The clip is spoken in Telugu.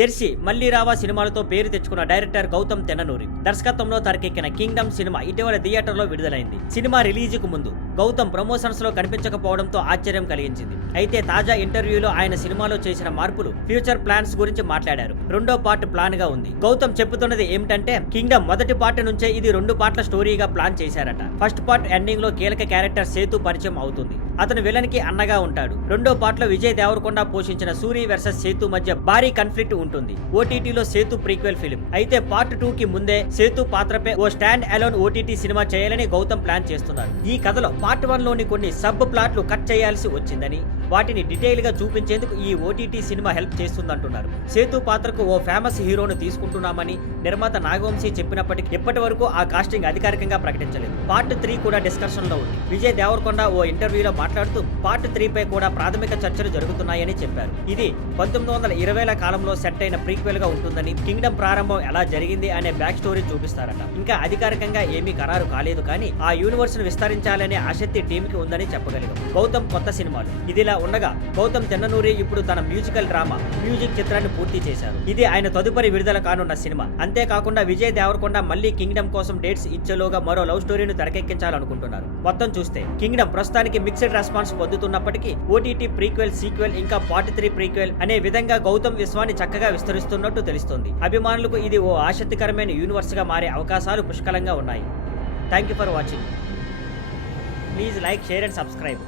జెర్సీ, మళ్ళీ రావా సినిమాలతో పేరు తెచ్చుకున్న డైరెక్టర్ గౌతమ్ తెన్ననూరి దర్శకత్వంలో తెరకెక్కిన కింగ్డమ్ సినిమా ఇటీవల థియేటర్లో విడుదలైంది. సినిమా రిలీజ్ కు ముందు గౌతమ్ ప్రమోషన్స్ లో కనిపించకపోవడంతో ఆశ్చర్యం కలిగించింది. అయితే తాజా ఇంటర్వ్యూలో ఆయన సినిమాలో చేసిన మార్పులు, ఫ్యూచర్ ప్లాన్స్ గురించి మాట్లాడారు. రెండో పార్ట్ ప్లాన్ గా ఉంది. గౌతమ్ చెబుతున్నది ఏమిటంటే, కింగ్డమ్ మొదటి పార్ట్ నుంచే ఇది 2 పార్ట్ల స్టోరీగా ప్లాన్ చేశారట. ఫస్ట్ పార్ట్ ఎండింగ్ లో కీలక క్యారెక్టర్ సేతు పరిచయం అవుతుంది. అతను విలన్ కి అన్నగా ఉంటాడు. రెండో పార్ట్ లో విజయ్ దేవరకొండ పోషించిన సూరి వర్సెస్ సేతు మధ్య భారీ కాన్ఫ్లిక్ట్ ఉంటుంది. ఓటీటీలో సేతు ప్రీక్వెల్ ఫిల్మ్. అయితే పార్ట్ 2 కి ముందే సేతు పాత్రపై ఓ స్టాండ్ అలోన్ ఓటీటీ సినిమా చేయాలని గౌతమ్ ప్లాన్ చేస్తున్నారు. ఈ కథలో పార్ట్ 1 లోని కొన్ని సబ్ ప్లాట్లు కట్ చేయాల్సి వచ్చిందని, వాటిని డీటెయిల్ గా చూపించేందుకు ఈ ఓటీటీ సినిమా హెల్ప్ చేస్తుందంటున్నారు. సేతు పాత్రకు ఓ ఫేమస్ హీరోను తీసుకుంటున్నామని నిర్మాత నాగవంశీ చెప్పినప్పటికీ ఇప్పటి వరకు ఆ కాస్టింగ్ అధికారికంగా ప్రకటించలేదు. పార్ట్ 3 కూడా డిస్కషన్ లో ఉంది. విజయ్ దేవరకొండ ఓ ఇంటర్వ్యూలో మాట్లాడుతూ పార్ట్ 3 పై కూడా ప్రాథమిక చర్చలు జరుగుతున్నాయని చెప్పారు. ఇది 1920ల కాలంలో సెట్ అయిన ప్రీక్వెల్ గా ఉంటుందని, కింగ్డమ్ ప్రారంభం ఎలా జరిగింది అనే బ్యాక్ స్టోరీ చూపిస్తారట. ఇంకా అధికారికంగా ఏమీ ఖరారు కాలేదు, కానీ ఆ యూనివర్స్ ను విస్తరించాలనే ఆసక్తి టీమ్ కి ఉందని చెప్పగలిగాం. గౌతమ్ కొత్త సినిమాలు. ఇదిలా ఉండగా గౌతమ్ తెన్ననూరి ఇప్పుడు తన మ్యూజికల్ డ్రామా మ్యూజిక్ చిత్రాన్ని పూర్తి చేశారు. ఇది ఆయన తదుపరి విడుదల కానున్న సినిమా. అంతేకాకుండా విజయ్ దేవరకొండ మళ్ళీ కింగ్డమ్ కోసం డేట్స్ ఇచ్చేలోగా మరో లవ్ స్టోరీని తెరకెక్కించాలనుకుంటున్నారు. మొత్తం చూస్తే కింగ్డమ్ ప్రస్తుతానికి మిక్స్డ్ రెస్పాన్స్ పొందుతున్నప్పటికీ ఓటీటీ ప్రీక్వెల్, సీక్వెల్, ఇంకా పార్ట్ 3 ప్రీక్వెల్ అనే విధంగా గౌతమ్ విశ్వాన్ని చక్కగా విస్తరిస్తున్నట్టు తెలుస్తోంది. అభిమానులకు ఇది ఓ ఆసక్తికరమైన యూనివర్స్ గా మారే అవకాశాలు పుష్కలంగా ఉన్నాయి. Thank you for watching. Please like, share and subscribe.